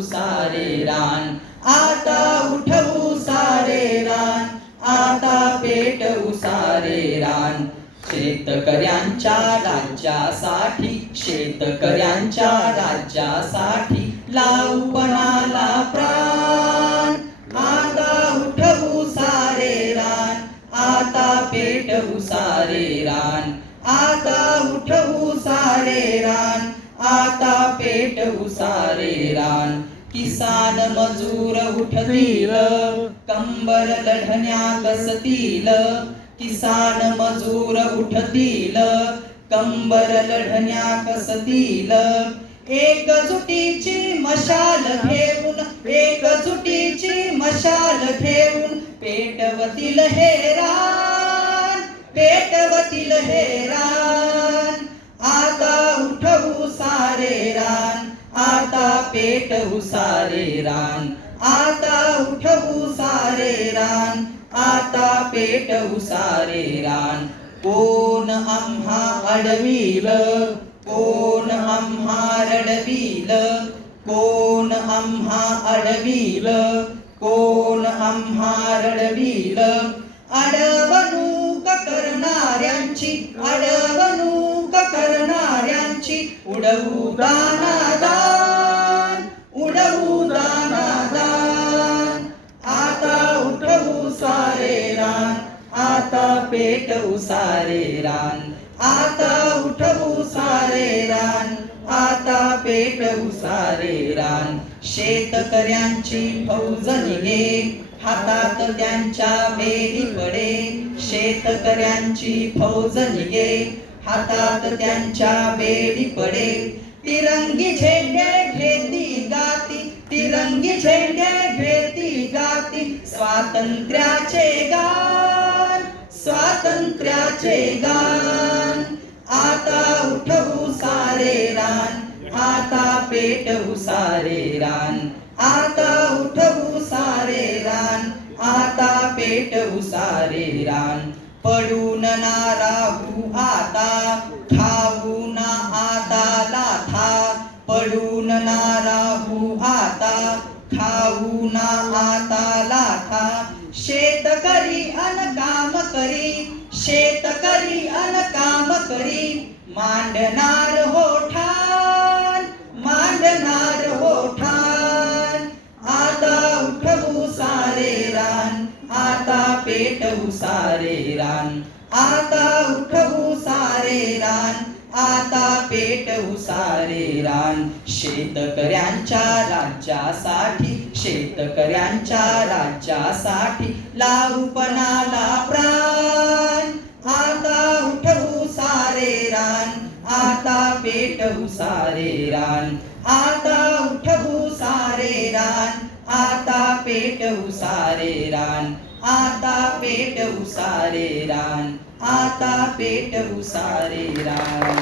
सारे रान. आता उठवू सारे रान. आता पेटवू सारे रान. शेतकऱ्यांच्या राज्यासाठी शेतकऱ्यांच्या राज्यासाठी लावू पणाला प्राण. आता उठवू सारे रान. आता पेटवू सारे रान. आता उठवू सारे रान. आता पेट उसारे रान. किसान मजूर उठतील. कंबर लढण्या कसतील किसान मजूर उठतील. कंबर लढण्या कसतील एकजुटीची मशाल घेऊन एकजुटीची मशाल घेऊन पेटवतील हेरान पेटवतील हेरान पेटवू सारे रान. आता उठवू सारे रान. आता पेटवू सारे रान. कोण आम्हा अडविल? कोण आम्हा रडविल? कोण आम्हा अडविल? कोण आम्हा रडविल? अडवणूक करणाऱ्यांची अडवणूक करणाऱ्यांची उडवू दानादान आता पेटवू सारे रान. आता उठवू सारे रान. आता पेटवू सारे रान. शेतकऱ्यांची फौज निघे हातात त्यांच्या बेडी पडे शेतकऱ्यांची फौज निघे हातात त्यांच्या बेडी पडे तिरंगी झेंडे घेती गाती. तिरंगी झेंडे घेती गाती. स्वातंत्र्याचे गा स्वातंत्र्याचे गान. आता उठवू सारे रान. आता पेटवू सारे रान. आता उठवू सारे रान. आता पेटवू सारे रान. पडून ना राहू आता. खाऊ ना आता लाथा पडून ना करी अन काम करी. मांडणार हो ठाण मांडणार हो ठाण आता उठवू सारे रान आता पेटवू सारे रान. आता उठवू सारे रान आता पेटवू सारे रान. शेतकऱ्यांच्या राज्यासाठी शेतकऱ्यांच्या राज्यासाठी लावू पणाला पेटवू सारे रान. आता उठवू सारे रान. आता पेटवू सारे रान. आता पेटवू सारे रान. आता पेटवू सारे रान.